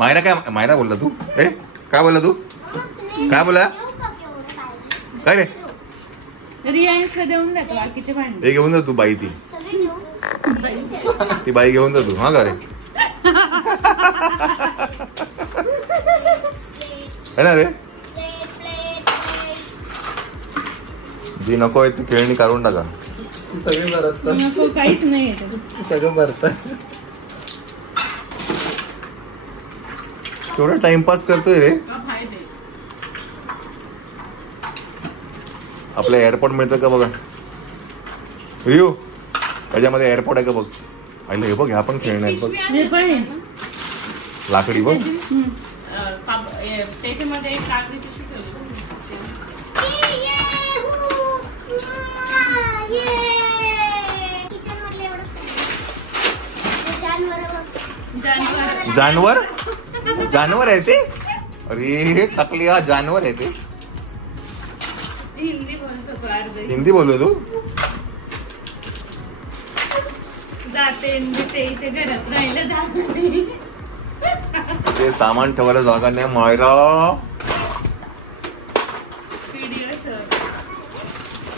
मायरा काय मायरा बोलला तू? काय बोलला तू? काय बोला? काय रे? हे घेऊन जा तू बाई ती बाई घेऊन जा तू. हा का रे? है ना रे? जी नको आहे ती खेळणी काढून टाका. सगळे भरत काहीच नाही सगळं भरत. थोडा टाइमपास करतोय रे. आपलं एअरपोर्ट मिळतं का बघा रियू. त्याच्यामध्ये एअरपोर्ट आहे का बघ. आईला हे बघ ह्या पण खेळणे आहेत बघ. लाकडी बघ. त्याच्यामध्ये जानवर जानवर आहे ते. अरे टकली हा जानवर आहे ते. हिंदी बोलतो तू. ते सामान ठेवायला जागा नाही मायरा.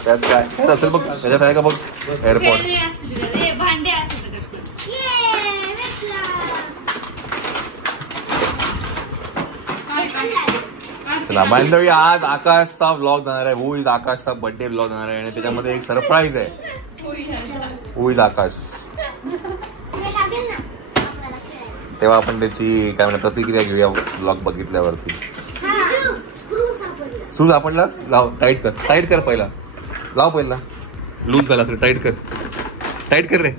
त्यात काय असेल बघ. त्याच्यात आहे का बघ एअरपोर्ट. चला बांधवी आज आकाशचा व्लॉग जाणार आहे. हु इज आकाशचा बर्थडे व्लॉग जाणार आहे आणि त्याच्यामध्ये एक सरप्राईज आहे. हु इज आकाश. तेव्हा आपण त्याची काय म्हणतात प्रतिक्रिया घेऊया व्लॉग बघितल्यावरती. शूज आपण लाव. टाईट कर पहिला. लाव पहिला. लूज झाला तर टाईट कर रे.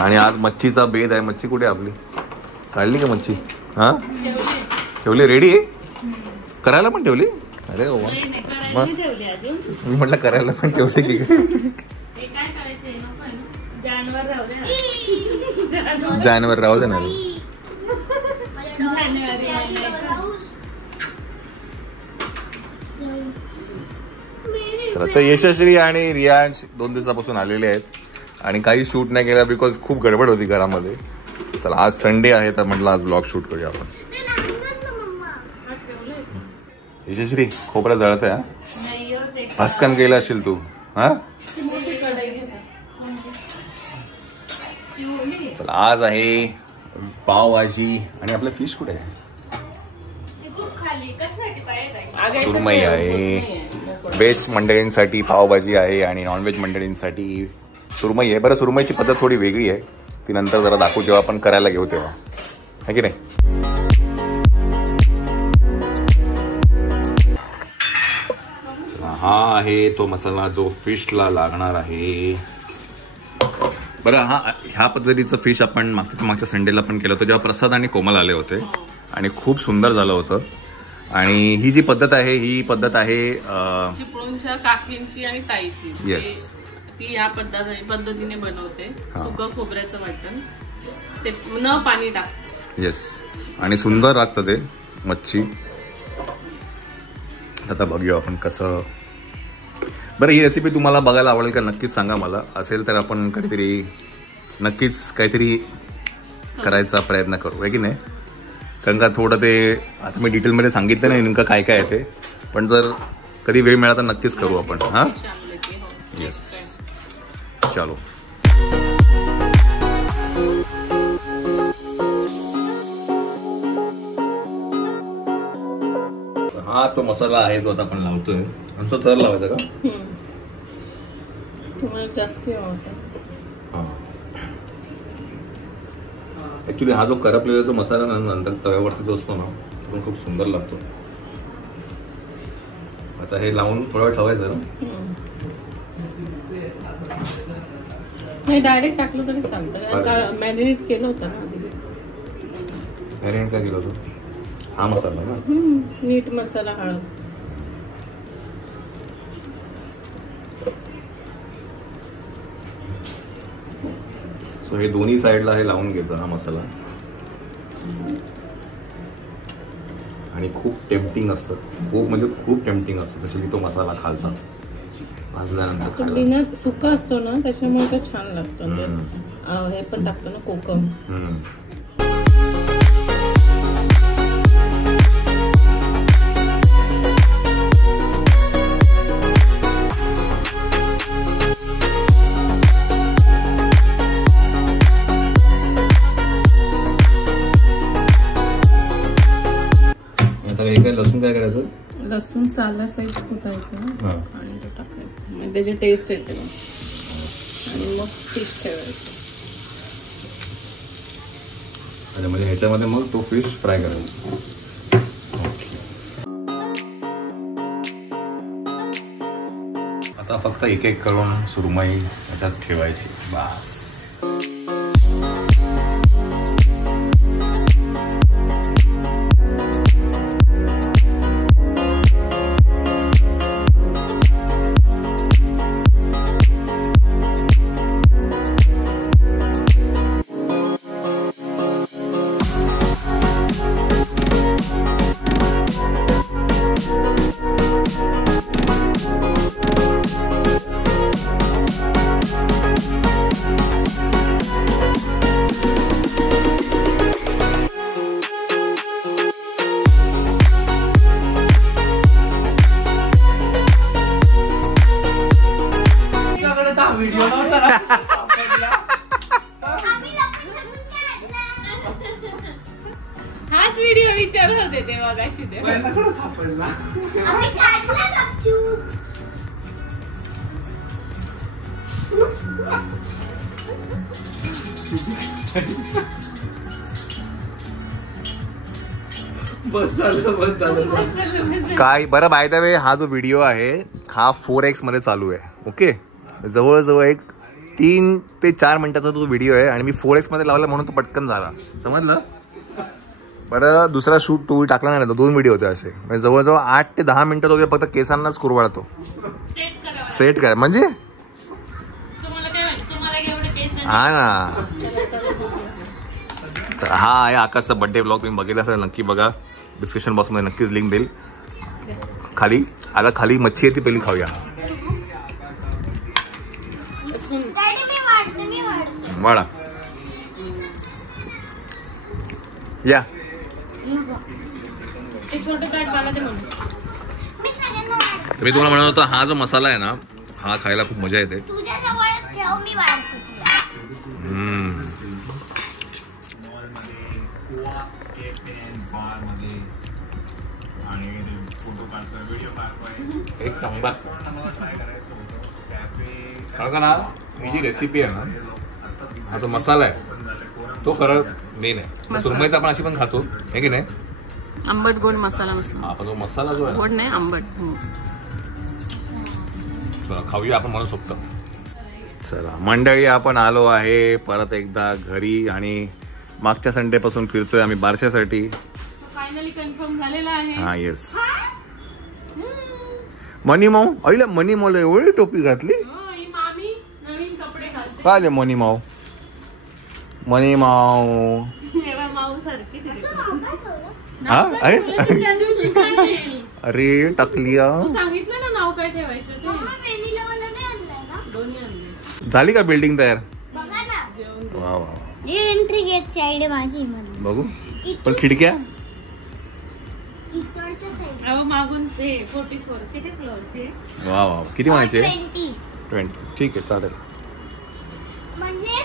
आणि आज मच्छीचा बेद आहे. मच्छी कुठे आपली काढली का मच्छी? हा ठेवली रेडी करायला पण ठेवली. अरे मग मी म्हटलं करायला पण ठेवली की जानवर राहू दे ना. तर यशश्री आणि रियांश 2 दिवसापासून आलेले आहेत आणि काही शूट नाही केला बिकॉज खूप गडबड होती घरामध्ये. चला आज संडे आहे तर म्हटलं आज ब्लॉग शूट करूया आपण. यशश्री खोबरं जळत आहे. भस्कन केलं असेल तू. हा चला आज आहे पावभाजी आणि आपलं फिश कुठे आहे? सुरमई आहे. व्हेज मंडळींसाठी पावभाजी आहे आणि नॉनव्हेज मंडळींसाठी सुरमई आहे. बरं सुरमईची पद्धत थोडी वेगळी आहे. ती नंतर जरा दाखवू जेव्हा आपण करायला घेऊ तेव्हा. है की नाही? हा आहे तो मसाला जो फिशला लागणार आहे. बरं ह्या पद्धतीचं फिश आपण मागच्या संडेला पण केलं होतं जेव्हा प्रसाद आणि कोमल आले होते आणि खूप सुंदर झालं होतं. आणि ही जी पद्धत आहे ही पद्धत आहे चिपळूणच्या काकींची आणि ताईची. येस ती या पद्धतीने बनवते. सुकं खोबऱ्याचं वाटण ते न पाणी टाक. येस आणि सुंदर लागतं ते मच्छी. आता बघूया आपण कसं. बरं ही रेसिपी तुम्हाला बघायला आवडेल का नक्कीच सांगा मला. असेल तर आपण नक्कीच काहीतरी करायचा प्रयत्न करू आहे की नाही. कारण का थोडं ते आता मी डिटेलमध्ये सांगितलं नाही नेमकं काय काय आहे ते. पण जर कधी वेळ मिळाला तर नक्कीच करू आपण. हां येस चलो. हा तो मसाला आहे जो आता आपण लावतोय. असं थर लावायचा का? जास्त ऍक्च्युली हा जो करपलेला जो मसाला नंतर तव्यावरती जो असतो ना तो पण खूप सुंदर लागतो. आता हे लावून थोडा वेळ ठेवायचं ना. डायरेक्ट टाकलं तरी चालतं. मॅरिनेट केलं होतं ना. मॅरिनेट काय केलं होतं? हा मसाला ना. मीठ मसाला हळद. सो हे दोन्ही साईडला हे लावून घ्यायचं हा मसाला. आणि खूप टेम्पटिंग असतं. खूप म्हणजे खूप टेम्पटिंग असतं स्पेशली तो मसाला खालचा. भाजल्यानंतर तो बिना सुका असतो ना त्याच्यामुळे तो छान लागतो. हे पण टाकतो ना कोकम. लसूण काय करायचं? लसूण साला सहित कुटायचं आणि ते टाकायचं म्हणजे त्याची टेस्ट येते मग. आणि मग फिश ठेवायचं. म्हणजे ह्याच्यामध्ये मग तो फिश फ्राय करायचा. आता फक्त एक एक करून सुरमई ह्याच्यात ठेवायची बास. हाच व्हिडिओ विचारत होते ते मगाशी ते. काय बरं बाय द वे हा जो व्हिडिओ आहे हा 4x मध्ये चालू आहे. ओके, जवळजवळ एक 3 ते 4 मिनिटाचा तो व्हिडिओ आहे आणि मी 4x मध्ये लावला म्हणून तो पटकन झाला. समजलं? बरं दुसरा शूट टूल टाकला नाही, 2 व्हिडिओ होते असे. म्हणजे जवळजवळ 8 ते 10 मिनिटात वगैरे फक्त केसांनाच कुरवाळतो. सेट करा म्हणजे हा ना. हा आहे आकाशचा बर्थडे ब्लॉग. तुम्ही बघितला असेल नक्की बघा. डिस्क्रिप्शन बॉक्स मध्ये नक्कीच लिंक देईल खाली. आता खाली मच्छी आहे ती पहिली खाऊया. वाडा या मी तुम्हाला म्हणत होतो हा जो मसाला आहे ना हा खायला खूप मजा येते. एक नंबर ना. ही जी रेसिपी आहे ना हा जो मसाला आहे तो खरंच मेन आहे. सुरमई तर आपण अशी पण खातो हे की नाही. आंबट गोड मसाला मसाला आपण जो मसाला जो आहे गोड नाही आंबट. चला खाऊया आपण म्हणू शकतो. चला मंडळी आपण आलो आहे परत एकदा घरी आणि मागच्या संडे पासून फिरतोय आम्ही बारशासाठी. फायनली कन्फर्म झालेला आहे. हा येस. मनी माऊ आईला मनी माऊला एवढी टोपी घातली काय मनी माऊ. मनी माऊ हा अरे अरे टाकलिया. सांगितलं ना नाव काय ठेवायचं. झाली का बिल्डिंग तयार. वा वा एंट्री गेटची आयडिया माझी. बघू पण खिडक्या मागून 44 किती फ्लोअरचे. वा वा किती म्हणायचे. 20. ठीक आहे चालेल. म्हणजे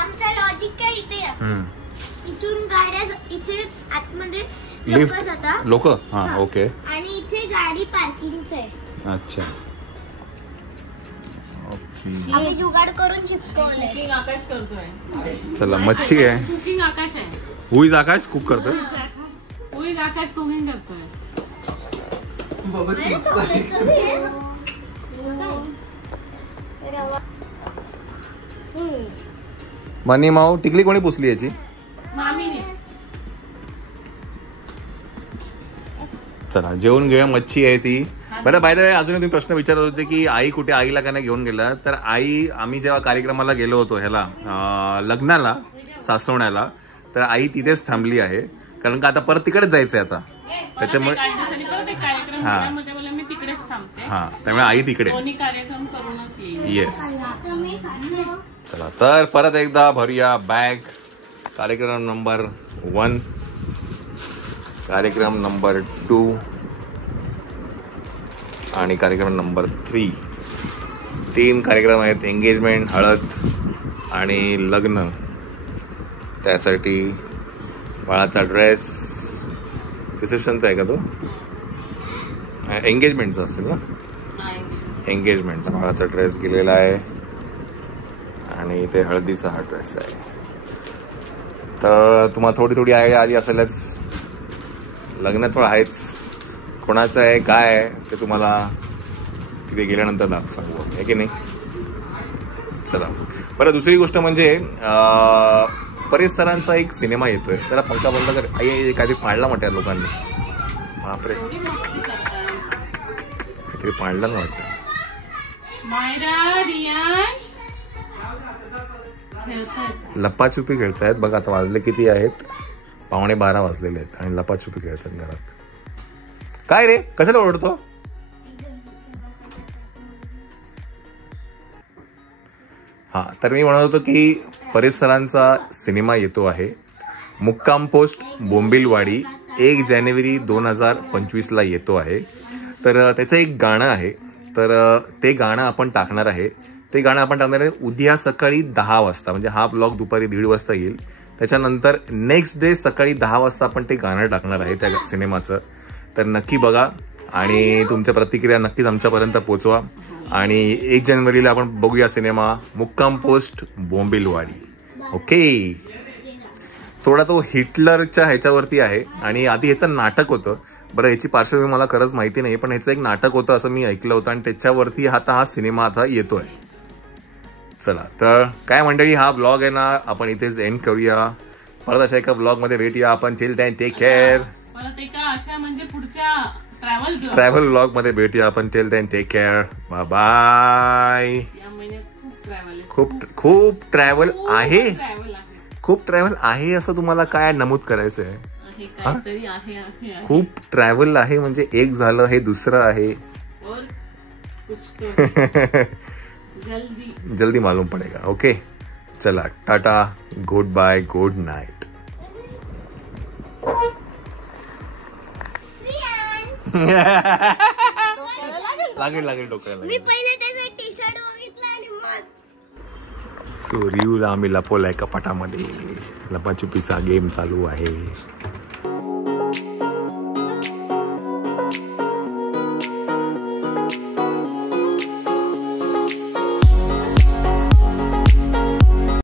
आमचा लॉजिक काय इथे इथून गाड्या इथे आतमध्ये लोक हा ओके. आणि इथे गाडी पार्किंगच आहे. अच्छा ओके. आम्ही जुगाड करून चिपकवलंय. कुकिंग आकाश करतोय. चला मच्छी आहे. कुकिंग आकाश आहे. हुईज आकाश कुक करतोय. हुईज आकाश कुकिंग करतोय. मनी माऊ टिकली कोणी पुसली याची. चला जेवून घेऊया. मच्छी आहे ती. बरं बाय द वे अजून तुम्ही प्रश्न विचारत होते की आई कुठे. आईला का नाही घेऊन गेला. तर आई आम्ही जेव्हा कार्यक्रमाला गेलो होतो ह्याला लग्नाला सासवण्याला तर आई तिथेच थांबली आहे कारण का आता परत तिकडेच जायचंय आता त्याच्यामुळे. हा तिकडेच थांबते. हा त्यामुळे आई तिकडे. दोन्ही कार्यक्रम करूनच येईल. येस. चला तर परत एकदा भरूया बॅग. कार्यक्रम नंबर 1, कार्यक्रम नंबर 2 आणि कार्यक्रम नंबर 3. 3 कार्यक्रम आहेत. एंगेजमेंट, हळद आणि लग्न. त्यासाठी बाळाचा ड्रेस रिसेप्शनचा आहे का तो? एंगेजमेंटचा असेल ना. एंगेजमेंटचा बाळाचा ड्रेस गेलेला आहे आणि इथे हळदीचा हा ड्रेस आहे. तर तुम्हाला थोडी थोडी आयडिया आली असेलच. लग्न तर आहेच. कोणाचं आहे काय आहे ते तुम्हाला तिथे गेल्यानंतर सांगू, आहे की नाही. चला बरं, दुसरी गोष्ट म्हणजे परेश सरांचा एक सिनेमा येतोय. त्याला पंखा बंद कर. आई काहीतरी पाडला म्हणतात लोकांनी. बापरे, काहीतरी पाडलं ना वाटतं. लपाछुपी खेळतायत बघा. आता वाजले किती आहेत? 11:15 वाजलेले आहेत आणि लपाछुपी खेळतात घरात. काय रे, कशाला ओरडतो? हा तर मी म्हणत होतो की परेश सरांचा सिनेमा येतो आहे. मुक्काम पोस्ट बोंबिलवाडी 1 जानेवारी 2025 येतो आहे. तर त्याचं एक गाणं आहे. तर ते गाणं आपण टाकणार आहे. ते गाणं आपण टाकणार आहे उद्या सकाळी 10 वाजता. म्हणजे हा ब्लॉग दुपारी 1:30 वाजता येईल. त्याच्यानंतर नेक्स्ट डे सकाळी 10 वाजता आपण ते गाणं टाकणार आहे त्या सिनेमाचं. तर नक्की बघा आणि तुमच्या प्रतिक्रिया नक्कीच आमच्यापर्यंत पोचवा. आणि 1 जानेवारीला आपण बघूया सिनेमा मुक्काम पोस्ट बोंबिलवाडी. ओके. थोडा तो हिटलरच्या ह्याच्यावरती आहे आणि आधी ह्याचं नाटक होतं. बरं, ह्याची पार्श्वभूमी मला खरंच माहिती नाही, पण ह्याचं एक नाटक होतं असं मी ऐकलं होतं आणि त्याच्यावरती आता हा सिनेमा आता येतोय. चला तर काय मंडळी, हा ब्लॉग आहे ना आपण इथेच एंड करूया. परत अशा एका ब्लॉग मध्ये भेटूया आपण. Till then take care. परत एका अशा म्हणजे पुढच्या ट्रॅव्हल ब्लॉग मध्ये भेटूया आपण. Till then take care. Bye bye. या महिन्यात खूप ट्रॅव्हल आहे. खूप ट्रॅव्हल आहे असं तुम्हाला काय नमूद करायचं आहे? खूप ट्रॅव्हल आहे म्हणजे एक झालं, हे दुसरं आहे. जल्दी मालूम पडेगा. ओके चला, tata, good bye, good night. लागेल डोक्याला. मी पहिले त्याचा टी शर्ट बघितला आणि मग सो रिव्हला आम्ही लपवलाय कपाटामध्ये. लपाछुपीचा गेम चालू आहे.